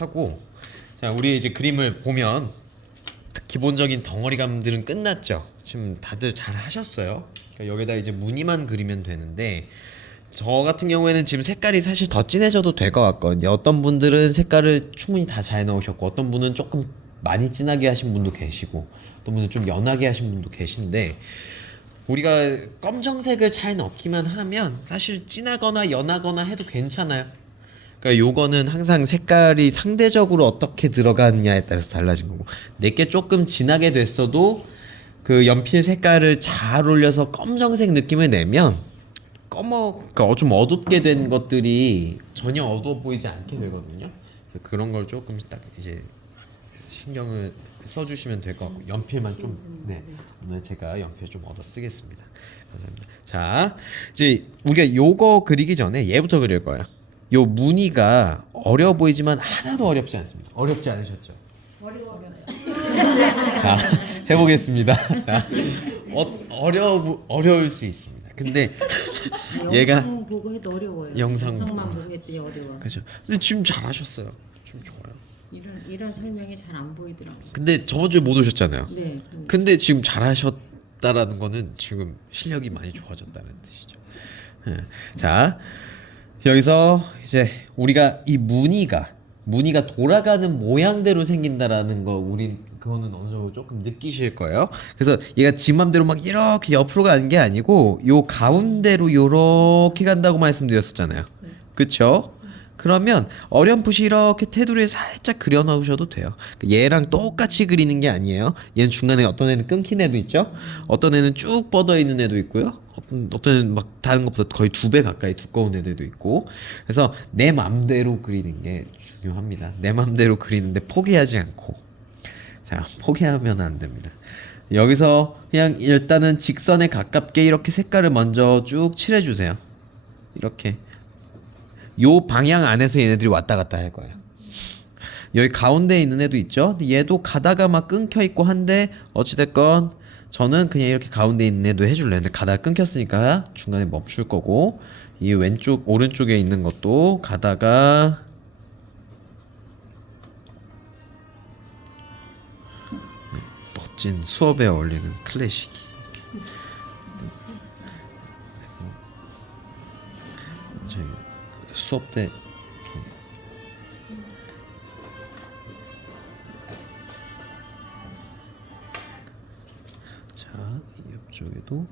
하고, 자, 우리 이제 그림을 보면 기본적인 덩어리감들은 끝났죠. 지금 다들 잘 하셨어요. 그러니까 여기다 이제 무늬만 그리면 되는데, 저 같은 경우에는 지금 색깔이 사실 더 진해져도 될 것 같거든요. 어떤 분들은 색깔을 충분히 다 잘 넣으셨고, 어떤 분은 조금 많이 진하게 하신 분도 계시고, 어떤 분은 좀 연하게 하신 분도 계신데, 우리가 검정색을 잘 넣기만 하면 사실 진하거나 연하거나 해도 괜찮아요. 그러니까 요거는 항상 색깔이 상대적으로 어떻게 들어가느냐에 따라서 달라진 거고, 내게 조금 진하게 됐어도 그 연필 색깔을 잘 올려서 검정색 느낌을 내면 그러니까 좀 어둡게 된 것들이 전혀 어두워 보이지 않게 되거든요. 그래서 그런 걸 조금 딱 이제 신경을 써주시면 될 것 같고, 연필만 좀, 네, 오늘 제가 연필 좀 얻어 쓰겠습니다. 감사합니다. 자, 이제 우리가 요거 그리기 전에 얘부터 그릴 거예요. 요 무늬가 어려워 보이지만 하나도 어렵지 않습니다. 어렵지 않으셨죠? 어려워요. 자, 해보겠습니다. 자, 어려울 수 있습니다. 근데 얘가 영상 보고 해도 어려워요. 영상만 보고 했더니 어려워. 그렇죠. 근데 지금 잘하셨어요. 지금 좋아요. 이런 설명이 잘 안 보이더라고요. 근데 저번 주에 못 오셨잖아요. 네. 근데 지금 잘하셨다라는 거는 지금 실력이 많이 좋아졌다는 뜻이죠. 예. 자, 여기서 이제 우리가 이 무늬가 돌아가는 모양대로 생긴다라는 거, 우린 그거는 어느 정도 조금 느끼실 거예요. 그래서 얘가 지 맘대로 막 이렇게 옆으로 가는 게 아니고 요 가운데로 요렇게 간다고 말씀드렸었잖아요. 그쵸? 그러면 어렴풋이 이렇게 테두리에 살짝 그려 넣으셔도 돼요. 얘랑 똑같이 그리는 게 아니에요. 얘는 중간에 어떤 애는 끊긴 애도 있죠. 어떤 애는 쭉 뻗어 있는 애도 있고요. 어떤 애는 막 다른 것보다 거의 2배 가까이 두꺼운 애들도 있고. 그래서 내 맘대로 그리는 게 중요합니다. 내 맘대로 그리는데 포기하지 않고. 자, 포기하면 안 됩니다. 여기서 그냥 일단은 직선에 가깝게 이렇게 색깔을 먼저 쭉 칠해주세요. 이렇게. 요 방향 안에서 얘네들이 왔다 갔다 할 거예요. 여기 가운데에 있는 애도 있죠. 얘도 가다가 막 끊겨 있고 한데, 어찌됐건 저는 그냥 이렇게 가운데 있는 애도 해줄래요. 근데 가다가 끊겼으니까 중간에 멈출 거고, 이 왼쪽 오른쪽에 있는 것도 가다가 멋진 수업에 어울리는 클래식이 저희 수업 때 자, 옆쪽에도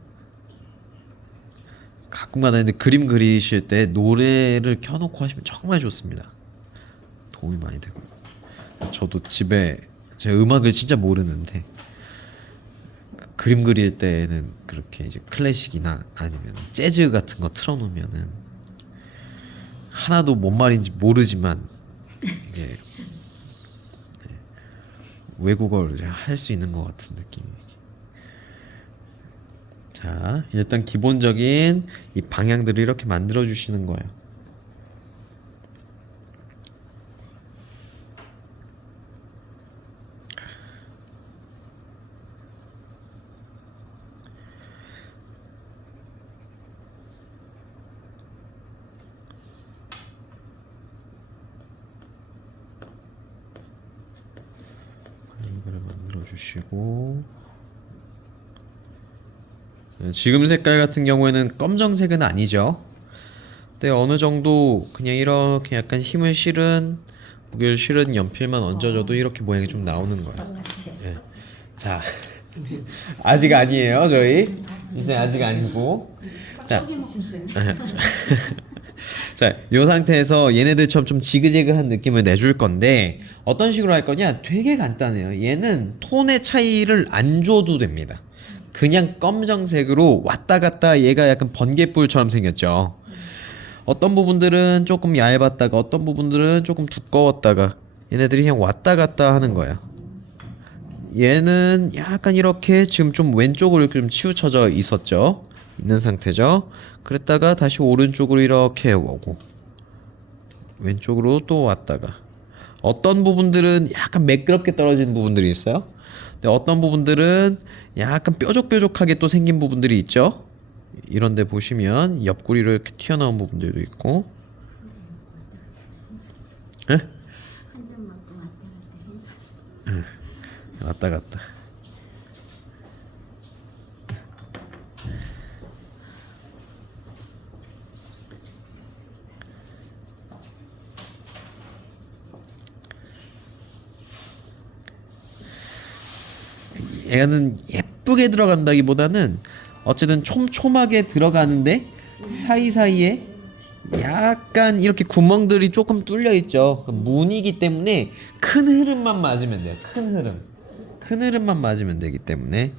가끔가다 근데 그림 그리실 때 노래를 켜놓고 하시면 정말 좋습니다. 도움이 많이 되고. 저도 집에 제가 음악을 진짜 모르는데 그림 그릴 때는 그렇게 이제 클래식이나 아니면 재즈 같은 거 틀어놓으면은 하나도 뭔 말인지 모르지만 이게 외국어를 할 수 있는 것 같은 느낌이. 자, 일단 기본적인 이 방향들을 이렇게 만들어 주시는 거예요. 이거를 만들어 주시고, 지금 색깔 같은 경우에는 검정색은 아니죠. 근데 어느 정도 그냥 이렇게 약간 힘을 실은, 무게를 실은 연필만 얹어줘도 이렇게 모양이 좀 나오는 거예요. 예. 자, 아직 아니에요, 저희. 이제 아직 아니고. 자, 자, 이 상태에서 얘네들처럼 좀 지그재그한 느낌을 내줄 건데, 어떤 식으로 할 거냐? 되게 간단해요. 얘는 톤의 차이를 안 줘도 됩니다. 그냥 검정색으로 왔다 갔다, 얘가 약간 번개불처럼 생겼죠. 어떤 부분들은 조금 얇았다가 어떤 부분들은 조금 두꺼웠다가, 얘네들이 그냥 왔다 갔다 하는 거예요. 얘는 약간 이렇게 지금 좀 왼쪽으로 좀 치우쳐져 있는 상태죠. 그랬다가 다시 오른쪽으로 이렇게 오고, 왼쪽으로 또 왔다가, 어떤 부분들은 약간 매끄럽게 떨어지는 부분들이 있어요. 근데 어떤 부분들은 약간 뾰족뾰족하게 또 생긴 부분들이 있죠. 이런데 보시면 옆구리로 이렇게 튀어나온 부분들도 있고. 네? 왔다 갔다. 얘는 예쁘게 들어간다기보다는 어쨌든 촘촘하게 들어가는데 사이사이에 약간 이렇게 구멍들이 조금 뚫려 있죠. 무늬이기 때문에 큰 흐름만 맞으면 돼요. 큰 흐름만 맞으면 되기 때문에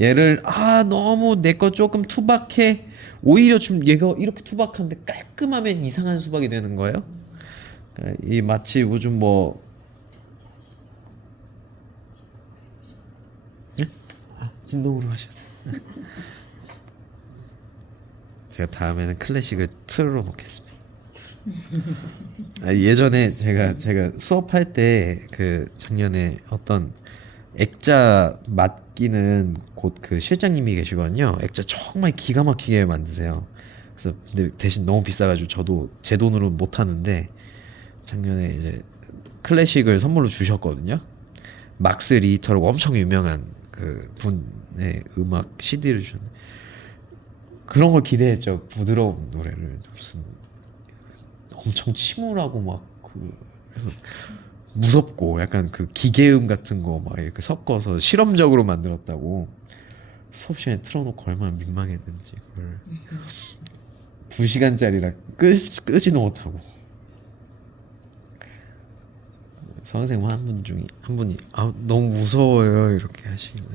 얘를 너무 내 거 조금 투박해. 오히려 좀 얘가 이렇게 투박한데 깔끔하면 이상한 수박이 되는 거예요. 그러니까 이 마치 요즘 뭐 진동으로 하셔도 제가 다음에는 클래식을 틀어 놓겠습니다. 예전에 제가 수업할 때 그 작년에 어떤 액자 맡기는 곳 그 실장님이 계시거든요. 액자 정말 기가 막히게 만드세요. 그래서 근데 대신 너무 비싸가지고 저도 제 돈으로 못 하는데 작년에 이제 클래식을 선물로 주셨거든요. 막스 리히터라고 엄청 유명한 그 분의 음악 CD를 주셨는데 그런 걸 기대했죠. 부드러운 노래를 무슨 엄청 침울하고 막 그래서 무섭고 약간 그 기계음 같은 거 막 이렇게 섞어서 실험적으로 만들었다고 수업 시간에 틀어놓고 얼마나 민망했는지 그걸 2시간짜리라 끄지도 못하고 수강생 한 분이 너무 무서워요 이렇게 하시길래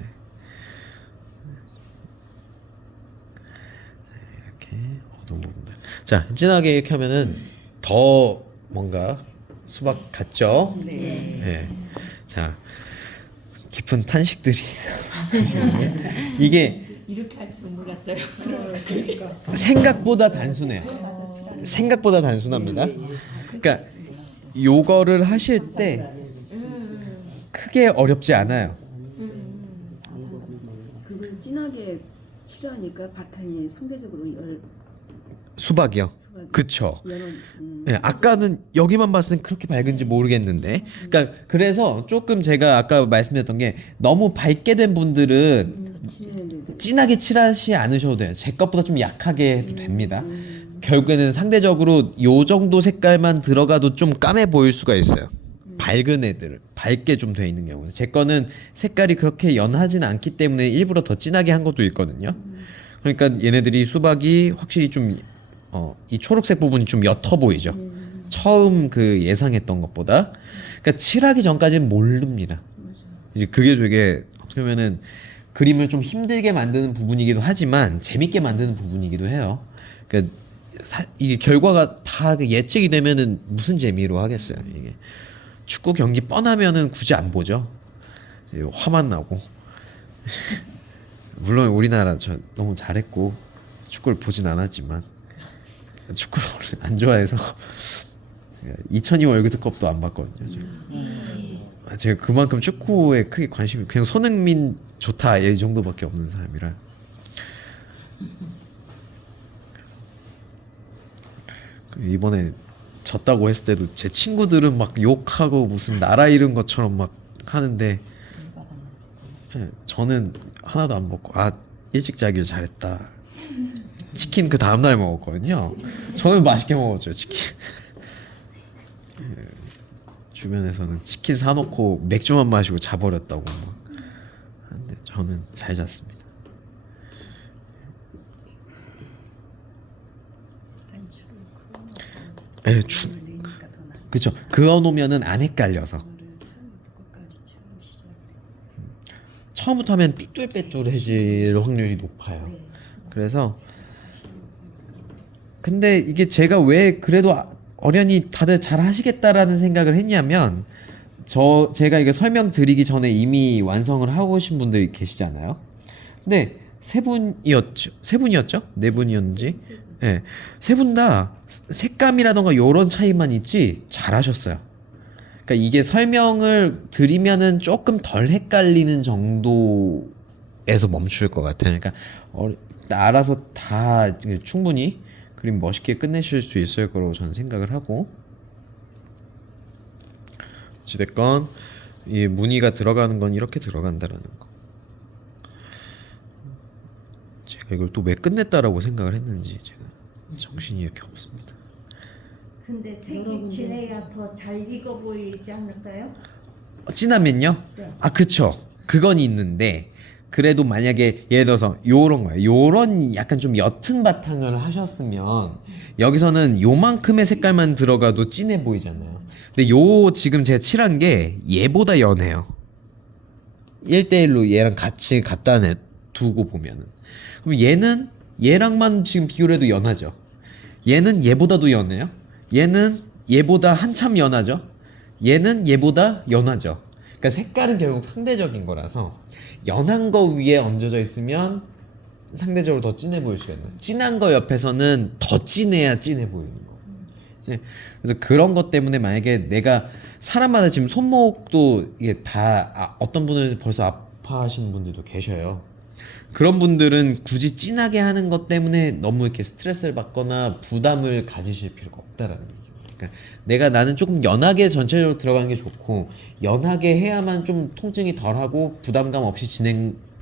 이렇게 어두운 부분들 자 진하게 이렇게 하면은 더 뭔가 수박 같죠? 네. 자 깊은 탄식들이 이게 이렇게 할 줄은 몰랐어요. 생각보다 단순해요. 생각보다 단순합니다. 그러니까 요거를 하실 때 크게 어렵지 않아요. 그걸 진하게 칠하니까 바탕이 상대적으로 수박이요. 그쵸. 네, 아까는 여기만 봤을 땐 그렇게 밝은지 모르겠는데 그러니까 그래서 조금 제가 아까 말씀드렸던 게 너무 밝게 된 분들은 진하게 칠하지 않으셔도 돼요. 제 것보다 좀 약하게 해도 됩니다. 결국에는 상대적으로 요 정도 색깔만 들어가도 좀 까매 보일 수가 있어요. 밝은 애들 밝게 좀 돼 있는 경우는 제 거는 색깔이 그렇게 연하지는 않기 때문에 일부러 더 진하게 한 것도 있거든요. 그러니까 얘네들이 수박이 확실히 좀 이 초록색 부분이 좀 옅어 보이죠. 처음 그 예상했던 것보다. 그러니까 칠하기 전까지는 모릅니다. 이제 그게 되게 어떻게 보면은 그림을 좀 힘들게 만드는 부분이기도 하지만 재밌게 만드는 부분이기도 해요. 그러니까 이게 결과가 다 예측이 되면은 무슨 재미로 하겠어요. 이게 축구 경기 뻔하면은 굳이 안 보죠. 화만 나고. 물론 우리나라 저 너무 잘했고 축구를 보진 않았지만 축구를 안 좋아해서 2002 월드컵도 안 봤거든요. 제가 그만큼 축구에 크게 관심이 그냥 손흥민 좋다 이 정도밖에 없는 사람이라. 이번에 졌다고 했을 때도 제 친구들은 막 욕하고 무슨 나라 잃은 것처럼 막 하는데 저는 하나도 안 먹고 일찍 자길 잘했다. 치킨 그 다음날 먹었거든요. 저는 맛있게 먹었죠 치킨. 주변에서는 치킨 사놓고 맥주만 마시고 자버렸다고 막 하는데 저는 잘 잤습니다. 그쵸. 그어놓으면은 안 헷갈려서 처음부터 하면 삐뚤빼뚤해질 확률이 높아요. 그래서 근데 이게 제가 왜 그래도 어련히 다들 잘 하시겠다라는 생각을 했냐면 제가 이거 설명드리기 전에 이미 완성을 하고 오신 분들이 계시잖아요. 근데 세 분이었죠? 네 분이었는지 네, 세 분 다 색감이라던가 요런 차이만 있지 잘하셨어요. 그러니까 이게 설명을 드리면은 조금 덜 헷갈리는 정도에서 멈출 것 같아요. 그러니까 알아서 다 충분히 그림 멋있게 끝내실 수 있을 거라고 저는 생각을 하고 어찌됐건 이 무늬가 들어가는 건 이렇게 들어간다라는 거. 제가 이걸 또 왜 끝냈다라고 생각을 했는지 제가 정신이 이렇게 없습니다. 근데 여러 택이 군데. 지내야 더 잘 익어 보이지 않을까요? 진하면요? 네. 아 그쵸. 그건 있는데 그래도 만약에 예를 들어서 요런 거예요. 요런 약간 좀 옅은 바탕을 하셨으면 여기서는 요만큼의 색깔만 들어가도 진해 보이잖아요. 근데 요 지금 제가 칠한 게 얘보다 연해요. 1대1로 얘랑 같이 갖다 두고 보면은 그럼 얘는 얘랑만 지금 비교를 해도 연하죠. 얘는 얘보다도 연해요. 얘는 얘보다 한참 연하죠. 얘는 얘보다 연하죠. 그러니까 색깔은 결국 상대적인 거라서 연한 거 위에 얹어져 있으면 상대적으로 더 진해 보일 수가 있는. 진한 거 옆에서는 더 진해야 진해 보이는 거. 이제 그래서 그런 것 때문에 만약에 내가 사람마다 지금 손목도 이게 다 어떤 분은 벌써 아파하시는 분들도 계셔요. 그런 분들은 굳이 진하게 하는 것 때문에 너무 이렇게 스트레스를 받거나 부담을 가지실 필요가 없다라는 얘기예요. 그러니까 나는 조금 연하게 전체적으로 들어가는 게 좋고 연하게 해야만 좀 통증이 덜하고 부담감 없이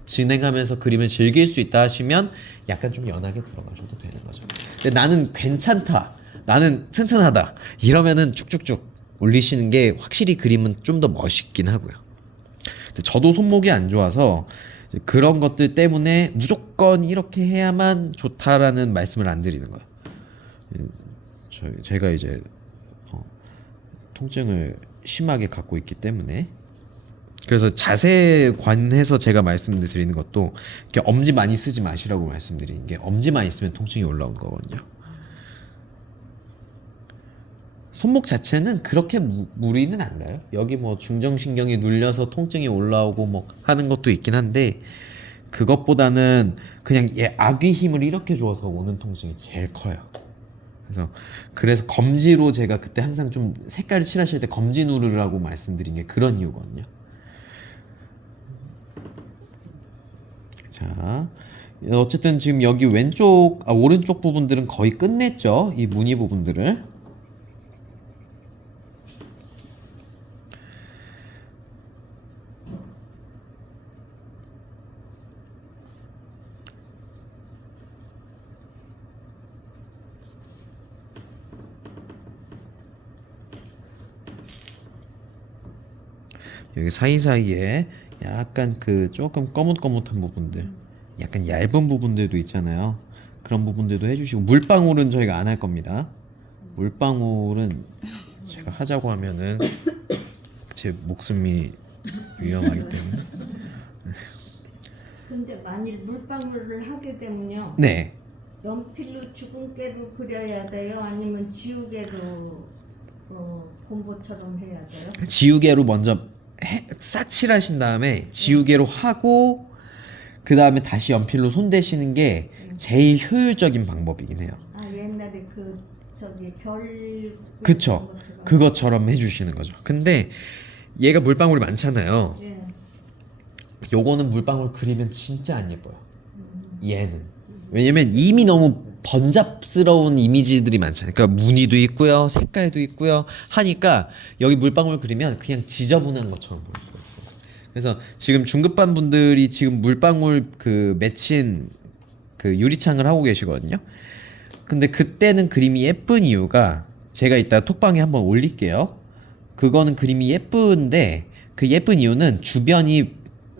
진행하면서 그림을 즐길 수 있다 하시면 약간 좀 연하게 들어가셔도 되는 거죠. 근데 나는 괜찮다, 나는 튼튼하다 이러면은 쭉쭉쭉 올리시는 게 확실히 그림은 좀 더 멋있긴 하고요. 근데 저도 손목이 안 좋아서 그런 것들 때문에 무조건 이렇게 해야만 좋다라는 말씀을 안 드리는 거예요. 제가 이제 통증을 심하게 갖고 있기 때문에 그래서 자세에 관해서 제가 말씀드리는 것도 이렇게 엄지 많이 쓰지 마시라고 말씀드리는 게 엄지만 있으면 통증이 올라온 거거든요. 손목 자체는 그렇게 무리는 안 가요. 여기 뭐 중정신경이 눌려서 통증이 올라오고 뭐 하는 것도 있긴 한데 그것보다는 그냥 얘 악의 힘을 이렇게 줘서 오는 통증이 제일 커요. 그래서 검지로 제가 그때 항상 좀 색깔을 칠하실 때 검지 누르라고 말씀드린 게 그런 이유거든요. 자, 어쨌든 지금 여기 오른쪽 부분들은 거의 끝냈죠. 이 무늬 부분들을. 여기 사이사이에 약간 그 조금 거뭇거뭇한 부분들, 약간 얇은 부분들도 있잖아요. 그런 부분들도 해주시고 물방울은 저희가 안 할 겁니다. 물방울은 제가 하자고 하면은 제 목숨이 위험하기 때문에. 근데 만일 물방울을 하게 되면요. 네. 연필로 주근깨로 그려야 돼요? 아니면 지우개로 곰보처럼 해야 돼요? 지우개로 먼저 싹 칠하신 다음에 지우개로 하고 그 다음에 다시 연필로 손대시는 게 제일 효율적인 방법이긴 해요. 아 옛날에 별 그쵸. 그것처럼 해주시는 거죠. 근데 얘가 물방울이 많잖아요. 예. 요거는 물방울 그리면 진짜 안 예뻐요. 얘는 왜냐면 이미 너무 번잡스러운 이미지들이 많잖아요. 그러니까 무늬도 있고요, 색깔도 있고요 하니까 여기 물방울 그리면 그냥 지저분한 것처럼 보일 수가 있어요. 그래서 지금 중급반 분들이 지금 물방울 그 맺힌 그 유리창을 하고 계시거든요. 근데 그때는 그림이 예쁜 이유가 제가 이따 톡방에 한번 올릴게요. 그거는 그림이 예쁜데 그 예쁜 이유는 주변이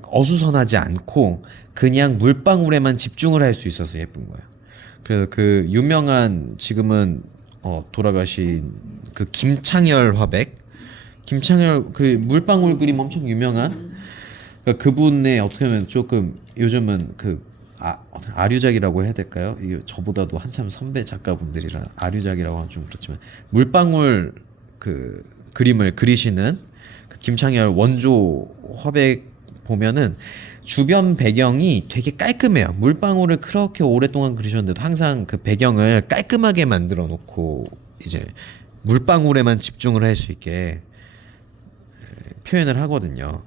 어수선하지 않고 그냥 물방울에만 집중을 할 수 있어서 예쁜 거예요. 그래서 그 유명한 지금은 돌아가신 그 김창열 화백, 김창열 그 물방울 그림 엄청 유명한 그러니까 그분의 어떻게 보면 조금 요즘은 그 아류작이라고 해야 될까요? 이게 저보다도 한참 선배 작가분들이라 아류작이라고 하면 좀 그렇지만 물방울 그 그림을 그리시는 그 김창열 원조 화백 보면은 주변 배경이 되게 깔끔해요. 물방울을 그렇게 오랫동안 그리셨는데도 항상 그 배경을 깔끔하게 만들어 놓고 이제 물방울에만 집중을 할 수 있게 표현을 하거든요.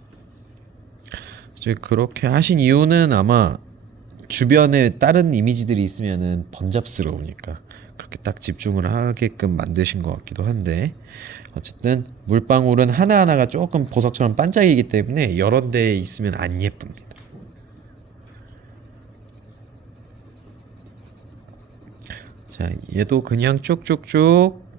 이제 그렇게 하신 이유는 아마 주변에 다른 이미지들이 있으면은 번잡스러우니까 그렇게 딱 집중을 하게끔 만드신 것 같기도 한데 어쨌든 물방울은 하나하나가 조금 보석처럼 반짝이기 때문에 여러 데에 있으면 안 예쁩니다. 자, 얘도 그냥 쭉쭉쭉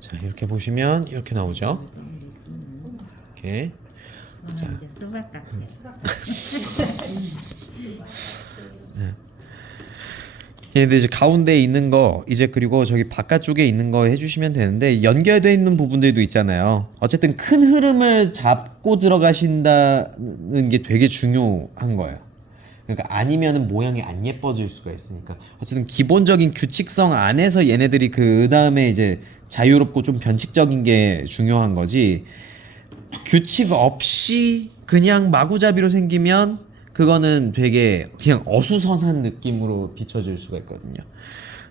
자, 이렇게 보시면 이렇게 나오죠. 이렇게. 자. 이제 수박 같아. 얘들 이제 가운데 있는 거 이제 그리고 저기 바깥쪽에 있는 거 해주시면 되는데 연결되어 있는 부분들도 있잖아요. 어쨌든 큰 흐름을 잡고 들어가신다는 게 되게 중요한 거예요. 그러니까 아니면은 모양이 안 예뻐질 수가 있으니까 어쨌든 기본적인 규칙성 안에서 얘네들이 그 다음에 이제 자유롭고 좀 변칙적인 게 중요한 거지, 규칙 없이 그냥 마구잡이로 생기면 그거는 되게 그냥 어수선한 느낌으로 비춰질 수가 있거든요.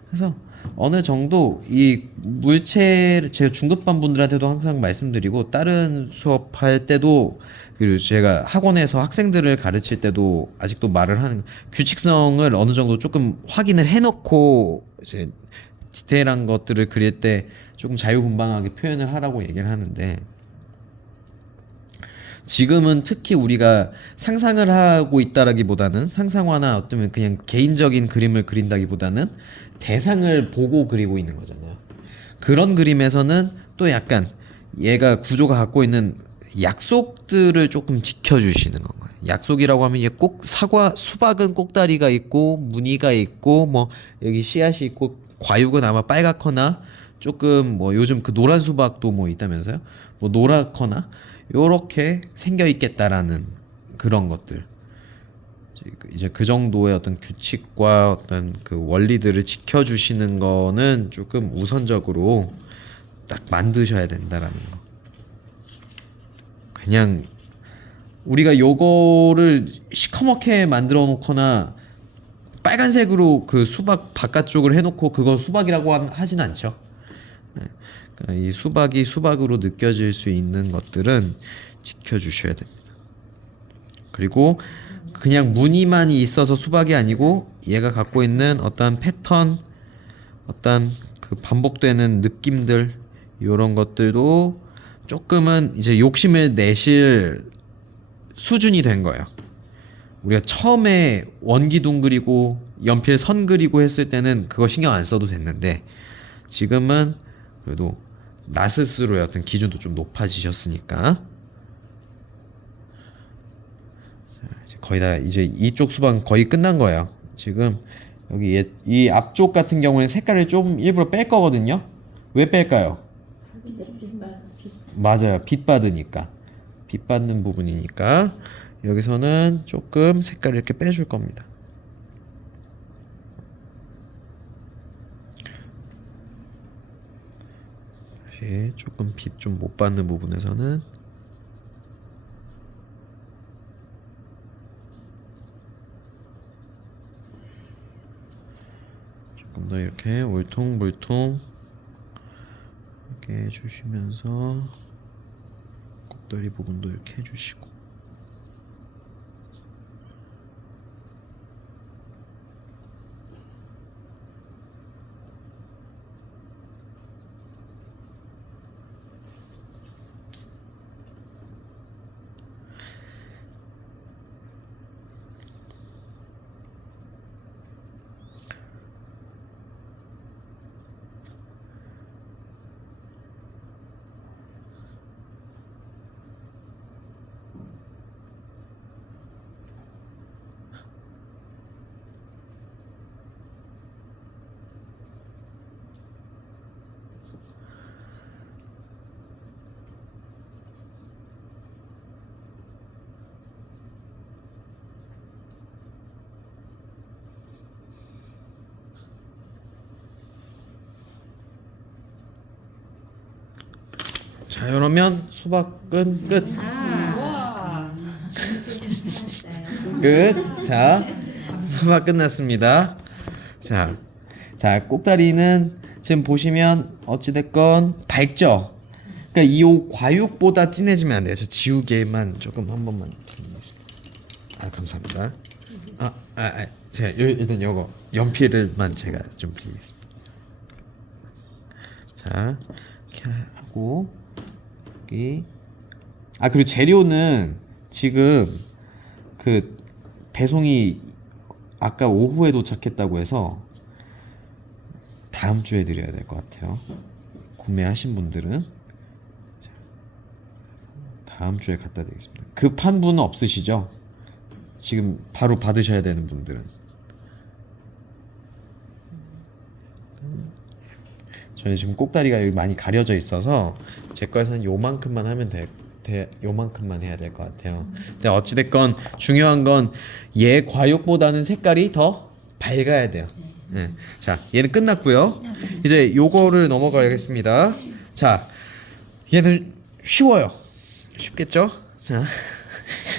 그래서 어느 정도 이 물체, 제가 중급반 분들한테도 항상 말씀드리고 다른 수업할 때도 그리고 제가 학원에서 학생들을 가르칠 때도 아직도 말을 하는, 규칙성을 어느 정도 조금 확인을 해놓고 이제 디테일한 것들을 그릴 때 조금 자유분방하게 표현을 하라고 얘기를 하는데, 지금은 특히 우리가 상상을 하고 있다라기보다는, 상상화나 어쩌면 그냥 개인적인 그림을 그린다기보다는 대상을 보고 그리고 있는 거잖아요. 그런 그림에서는 또 약간 얘가 구조가 갖고 있는 약속들을 조금 지켜주시는 건가요. 약속이라고 하면 얘 꼭 수박은 꼭다리가 있고 무늬가 있고 뭐 여기 씨앗이 있고 과육은 아마 빨갛거나 조금 뭐 요즘 그 노란 수박도 뭐 있다면서요. 뭐 노랗거나 요렇게 생겨 있겠다라는 그런 것들, 이제 그 정도의 어떤 규칙과 어떤 그 원리들을 지켜주시는 거는 조금 우선적으로 딱 만드셔야 된다라는 거. 그냥 우리가 요거를 시커멓게 만들어 놓거나 빨간색으로 그 수박 바깥쪽을 해놓고 그거 수박이라고 하진 않죠. 그러니까 이 수박이 수박으로 느껴질 수 있는 것들은 지켜주셔야 됩니다. 그리고 그냥 무늬만 있어서 수박이 아니고 얘가 갖고 있는 어떤 패턴, 어떤 그 반복되는 느낌들, 이런 것들도 조금은 이제 욕심을 내실 수준이 된 거예요. 우리가 처음에 원기둥 그리고 연필 선 그리고 했을 때는 그거 신경 안 써도 됐는데, 지금은 그래도 나 스스로의 어떤 기준도 좀 높아지셨으니까 거의 다 이제 이쪽 수박 거의 끝난 거예요. 지금 여기 이 앞쪽 같은 경우에는 색깔을 좀 일부러 뺄 거거든요. 왜 뺄까요? 맞아요. 빛 받으니까, 빛 받는 부분이니까 여기서는 조금 색깔을 이렇게 빼줄 겁니다. 조금 빛 좀 못 받는 부분에서는 조금 더 이렇게 울퉁불퉁 이렇게 해주시면서 꼭다리 부분도 이렇게 해주시고, 자, 그러면 수박은 끝. 끝. 자, 수박 끝났습니다. 자 꼭다리는 지금 보시면 어찌됐건 밝죠. 그러니까 이 과육보다 진해지면 안 돼요. 저 지우개만 조금 한 번만 드리겠습니다. 아 감사합니다. 제가 일단 요거 연필을만 제가 좀 빌리겠습니다. 자 이렇게 하고 여기 그리고 재료는 지금 그 배송이 아까 오후에 도착했다고 해서 다음 주에 드려야 될 것 같아요. 구매하신 분들은 다음 주에 갖다 드리겠습니다. 급한 분은 없으시죠? 지금 바로 받으셔야 되는 분들은. 저희 지금 꼭다리가 여기 많이 가려져 있어서 제 거에서는 요만큼만 하면 요만큼만 해야 될 것 같아요. 근데 어찌됐건 중요한 건 얘 과육보다는 색깔이 더 밝아야 돼요. 네. 자 얘는 끝났고요. 이제 요거를 넘어가겠습니다. 자 얘는 쉬워요. 쉽겠죠? 자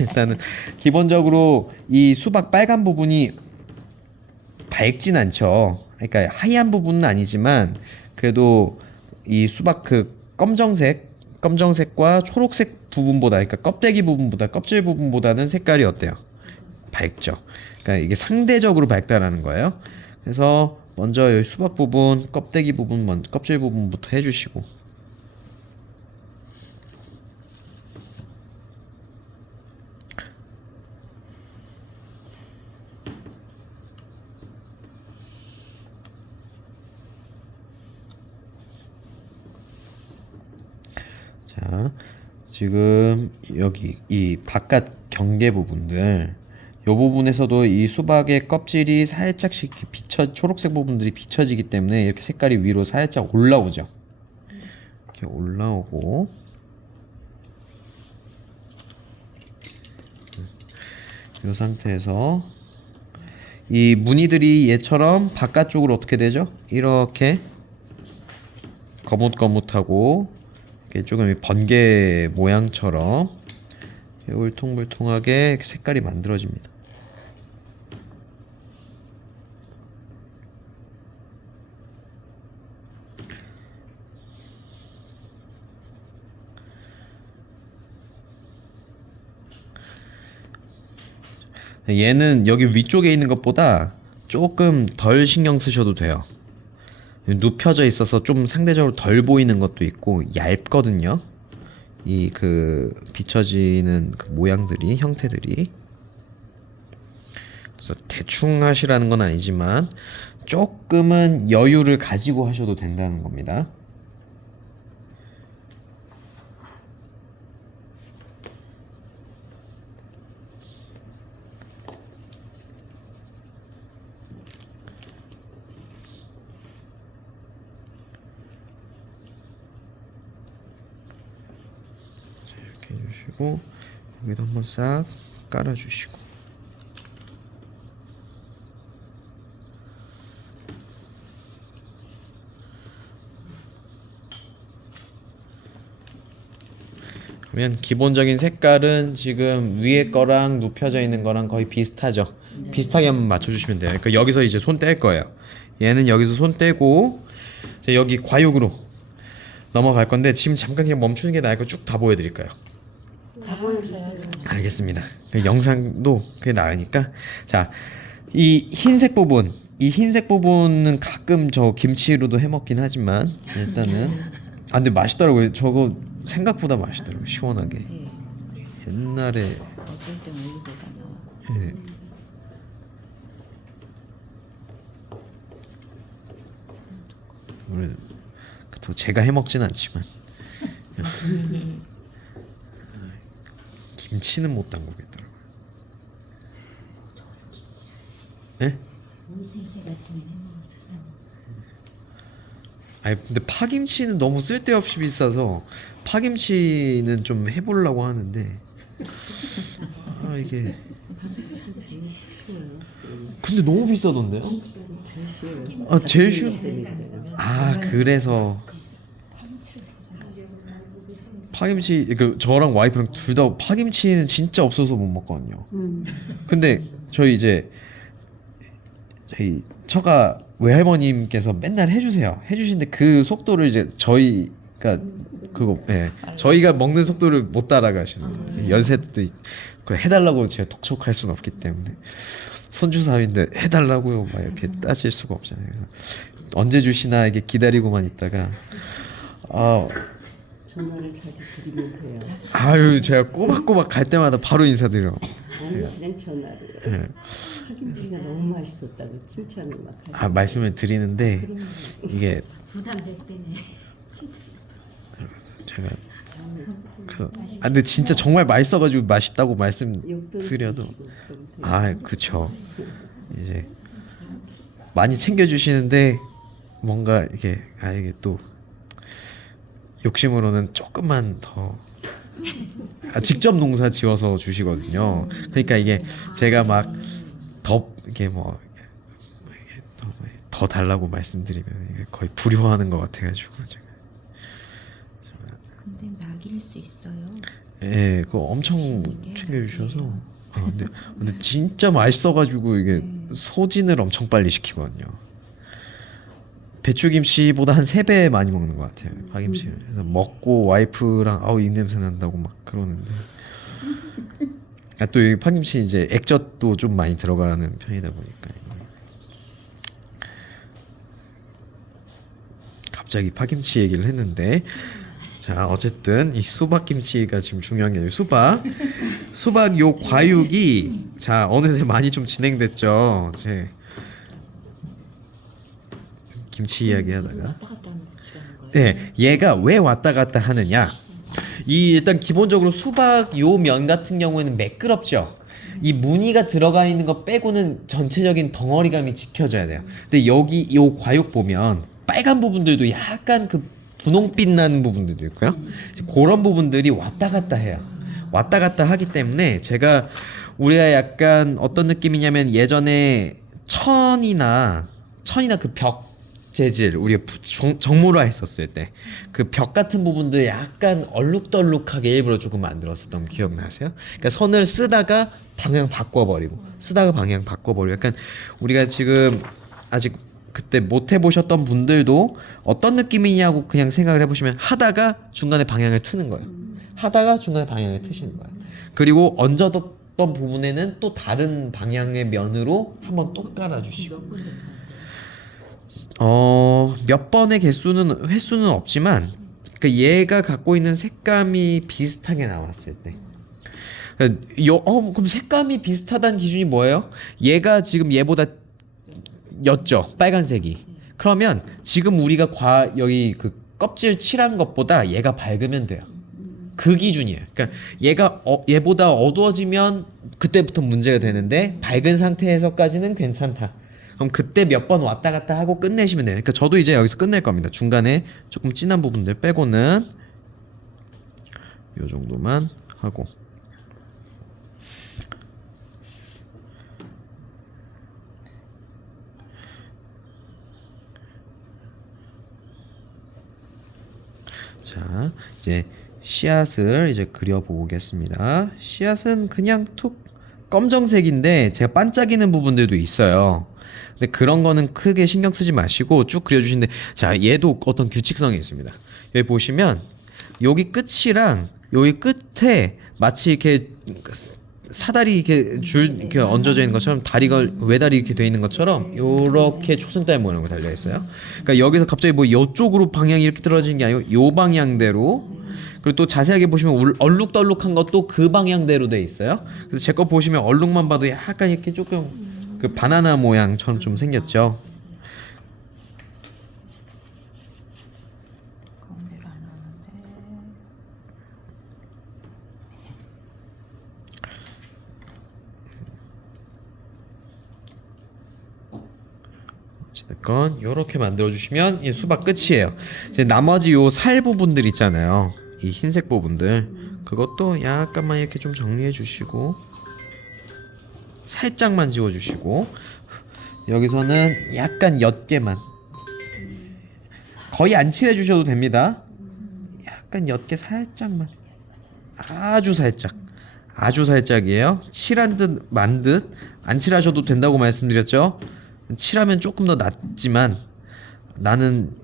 일단은 기본적으로 이 수박 빨간 부분이 밝진 않죠. 그러니까 하얀 부분은 아니지만 그래도 이 수박 그 검정색과 초록색 부분보다, 그러니까 껍데기 부분보다, 껍질 부분보다는 색깔이 어때요? 밝죠. 그러니까 이게 상대적으로 밝다라는 거예요. 그래서 먼저 여기 수박 부분, 껍데기 부분, 껍질 부분부터 해주시고. 자, 지금 여기 이 바깥 경계 부분들, 요 부분에서도 이 수박의 껍질이 살짝씩 초록색 부분들이 비춰지기 때문에 이렇게 색깔이 위로 살짝 올라오죠. 이렇게 올라오고, 이 상태에서 이 무늬들이 얘처럼 바깥쪽으로 어떻게 되죠? 이렇게 거뭇거뭇하고 조금 번개 모양처럼 울퉁불퉁하게 색깔이 만들어집니다. 얘는 여기 위쪽에 있는 것보다 조금 덜 신경 쓰셔도 돼요. 눕혀져 있어서 좀 상대적으로 덜 보이는 것도 있고 얇거든요. 이 그 비춰지는 그 모양들이, 형태들이. 그래서 대충 하시라는 건 아니지만 조금은 여유를 가지고 하셔도 된다는 겁니다. 이렇게 해주시고 여기도 한번 싹 깔아주시고. 그러면 기본적인 색깔은 지금 위에 거랑 눕혀져 있는 거랑 거의 비슷하죠. 비슷하게 한번 맞춰주시면 돼요. 그러니까 여기서 이제 손 뗄 거예요. 얘는 여기서 손 떼고 이제 여기 과육으로 넘어갈 건데 지금 잠깐 그냥 멈추는 게 나을 거 쭉 다 보여드릴까요? 다 보여주세요. 알겠습니다. 그 영상도 그게 나으니까. 자, 이 흰색 부분, 이 흰색 부분은 가끔 저 김치로도 해 먹긴 하지만 일단은 근데 맛있더라고요. 저거 생각보다 맛있더라고요. 시원하게. 옛날에 어쩔 땐 우유보다 나와. 예. 오늘 또 제가 해 먹진 않지만 김치는 못 담그겠더라고요. 예? 아니 근데 파김치는 너무 쓸데없이 비싸서 파김치는 좀 해보려고 하는데 이게 근데 너무 비싸던데요? 제일 쉬워요. 제일 쉬운. 그래서 파김치 저랑 와이프랑 둘 다 파김치는 진짜 없어서 못 먹거든요. 근데 저희 이제 저희 처가 외할머님께서 맨날 해주시는데 그 속도를 이제 저희가 그거 저희가 먹는 속도를 못 따라가시는 연세도 그걸 해달라고 제가 독촉할 수는 없기 때문에 손주 사위인데 해달라고요 막 이렇게 따질 수가 없잖아요. 그래서 언제 주시나 이게 기다리고만 있다가 전화를 자주 드리면 돼요. 아유 제가 꼬박꼬박 갈 때마다 바로 인사드려. 아니 그냥 전화를. 예. 파김치가 너무 맛있었다고 칭찬을 막 하죠. 말씀을 드리는데 이게 부담됐대네. 제가 그래서 근데 진짜 정말 맛있어가지고 맛있다고 욕도 말씀드려도 드시고 그러면 돼요. 그쵸. 이제 많이 챙겨주시는데 뭔가 이게 이게 또 욕심으로는 조금만 더 직접 농사 지어서 주시거든요. 그러니까 이게 제가 막 더 이게 더 달라고 말씀드리면 이게 거의 불효하는 것 같아가지고 제가 근데 낙일 수 있어요. 그거 엄청 챙겨주셔서 근데 진짜 맛있어가지고 이게 소진을 엄청 빨리 시키거든요. 배추김치보다 한 3배 많이 먹는 것 같아요. 파김치를. 그래서 먹고 와이프랑 입냄새 난다고 막 그러는데 또 이 파김치 이제 액젓도 좀 많이 들어가는 편이다 보니까 갑자기 파김치 얘기를 했는데 자 어쨌든 이 수박김치가 지금 중요한 게 아니고 수박 요 과육이 자 어느새 많이 좀 진행됐죠. 제 김치 이야기 하다가 왔다 갔다 하면서 지가는 거예요. 네, 얘가 왜 왔다 갔다 하느냐? 일단 기본적으로 수박 요 면 같은 경우에는 매끄럽죠. 이 무늬가 들어가 있는 거 빼고는 전체적인 덩어리감이 지켜져야 돼요. 근데 여기 요 과육 보면 빨간 부분들도 약간 그 분홍빛 나는 부분들도 있고요. 그런 부분들이 왔다 갔다 해요. 왔다 갔다 하기 때문에 우리가 약간 어떤 느낌이냐면 예전에 천이나 그 벽 재질 우리가 정무라 했었을 때 그 벽 같은 부분들 약간 얼룩덜룩하게 일부러 조금 만들었었던 거 기억나세요? 그러니까 선을 쓰다가 방향 바꿔버리고 약간 우리가 지금 아직 그때 못 해보셨던 분들도 어떤 느낌이냐고 그냥 생각을 해보시면 하다가 중간에 방향을 트는 거예요. 하다가 중간에 방향을 트시는 거예요. 그리고 얹어뒀던 부분에는 또 다른 방향의 면으로 한번 또 깔아주시고 몇 번을 몇 번의 횟수는 없지만 그러니까 얘가 갖고 있는 색감이 비슷하게 나왔을 때 그럼 색감이 비슷하다는 기준이 뭐예요? 얘가 지금 얘보다 옅죠 빨간색이. 그러면 지금 우리가 여기 그 껍질 칠한 것보다 얘가 밝으면 돼요. 그 기준이에요. 그러니까 얘보다 어두워지면 그때부터 문제가 되는데 밝은 상태에서까지는 괜찮다. 그럼 그때 몇 번 왔다 갔다 하고 끝내시면 돼요. 그러니까 저도 이제 여기서 끝낼 겁니다. 중간에 조금 진한 부분들 빼고는 요 정도만 하고 자 이제 씨앗을 이제 그려보겠습니다. 씨앗은 그냥 툭 검정색인데 제가 반짝이는 부분들도 있어요. 근데 그런 거는 크게 신경 쓰지 마시고 쭉 그려주시는데 자 얘도 어떤 규칙성이 있습니다. 여기 보시면 여기 끝이랑 여기 끝에 마치 이렇게 사다리 이렇게 얹어져 있는 것처럼 다리가 외다리 이렇게 돼 있는 것처럼 요렇게 촉성달 모양으로 달려 있어요. 그러니까 여기서 갑자기 뭐 요쪽으로 방향이 이렇게 틀어지는 게 아니고 요 방향대로. 그리고 또 자세하게 보시면 얼룩덜룩한 것도 그 방향대로 돼 있어요. 그래서 제 거 보시면 얼룩만 봐도 약간 이렇게 조금 그 바나나 모양처럼 좀 생겼죠. 가운데가 안 나오는데. 어쨌든 요렇게 만들어 주시면 이 수박 끝이에요. 이제 나머지 요 살 부분들 있잖아요. 이 흰색 부분들 그것도 약간만 이렇게 좀 정리해 주시고 살짝만 지워 주시고 여기서는 약간 옅게만 거의 안 칠해 주셔도 됩니다. 약간 옅게 살짝만 아주 살짝이에요. 칠한 듯 만 듯 안 칠하셔도 된다고 말씀드렸죠. 칠하면 조금 더 낫지만 나는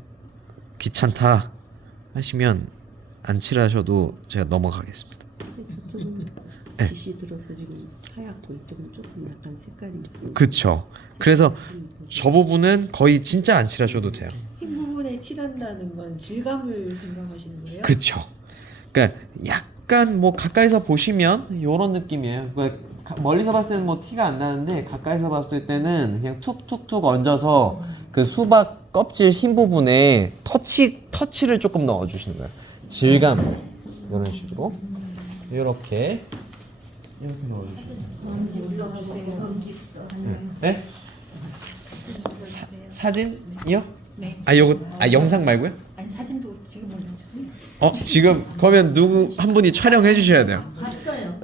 귀찮다 하시면 안 칠하셔도 제가 넘어가겠습니다. 저쪽은 네. 빛이 들어서 지금 하얗고 이쪽은 조금 약간 색깔이 있어요. 그쵸. 그래서 저 부분은 거의 진짜 안 칠하셔도 돼요. 흰 부분에 칠한다는 건 질감을 생각하시는 거예요? 그쵸. 그러니까 약간 뭐 가까이서 보시면 이런 느낌이에요. 그러니까 멀리서 봤을 때는 뭐 티가 안 나는데 가까이서 봤을 때는 그냥 툭툭툭 얹어서 그 수박 껍질 흰 부분에 터치를 조금 넣어주시는 거예요. 질감 이런 식으로 이렇게 넣어주시면 네? 사진이요? 네. 아 요거 영상 말고요? 아니 사진도 지금 올려주세요. 지금 그러면 누구 한 분이 촬영해 주셔야 돼요. 봤어요.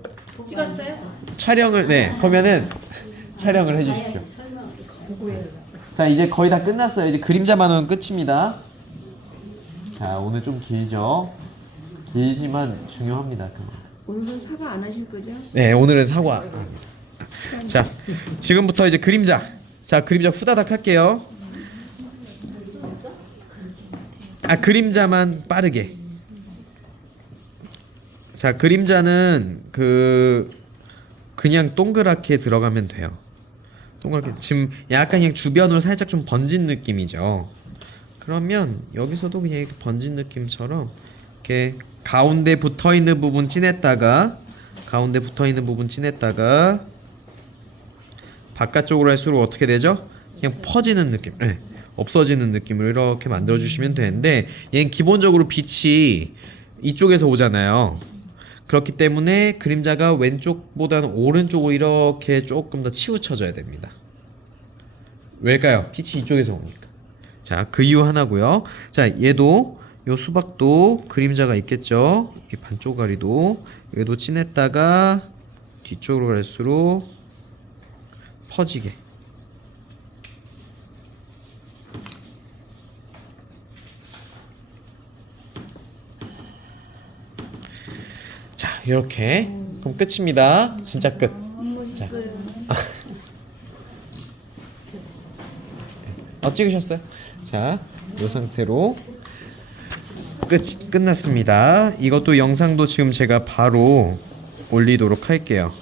찍었어요? 촬영을 그러면은 촬영을 해 주십시오. 자 이제 거의 다 끝났어요. 이제 그림자만 하면 끝입니다. 자 오늘 좀 길죠? 길지만 중요합니다. 오늘은 사과 안 하실 거죠? 네 오늘은 사과. 자 지금부터 이제 그림자. 자 그림자 후다닥 할게요. 그림자만 빠르게. 자 그림자는 그냥 동그랗게 들어가면 돼요. 동그랗게 지금 약간 그냥 주변으로 살짝 좀 번진 느낌이죠. 그러면 여기서도 그냥 이렇게 번진 느낌처럼 이렇게 가운데 붙어 있는 부분 진했다가 바깥쪽으로 할수록 어떻게 되죠? 그냥 퍼지는 느낌. 네. 없어지는 느낌으로 이렇게 만들어 주시면 되는데 얘는 기본적으로 빛이 이쪽에서 오잖아요. 그렇기 때문에 그림자가 왼쪽보다는 오른쪽으로 이렇게 조금 더 치우쳐져야 됩니다. 왜일까요? 빛이 이쪽에서 오니까. 자, 그 이유 하나고요. 자, 얘도 요 수박도 그림자가 있겠죠. 이 반쪽가리도 얘도 진했다가 뒤쪽으로 갈수록 퍼지게. 자, 이렇게 그럼 끝입니다. 진짜 끝. 자, 찍으셨어요? 자, 이 상태로 끝났습니다. 이것도 영상도 지금 제가 바로 올리도록 할게요.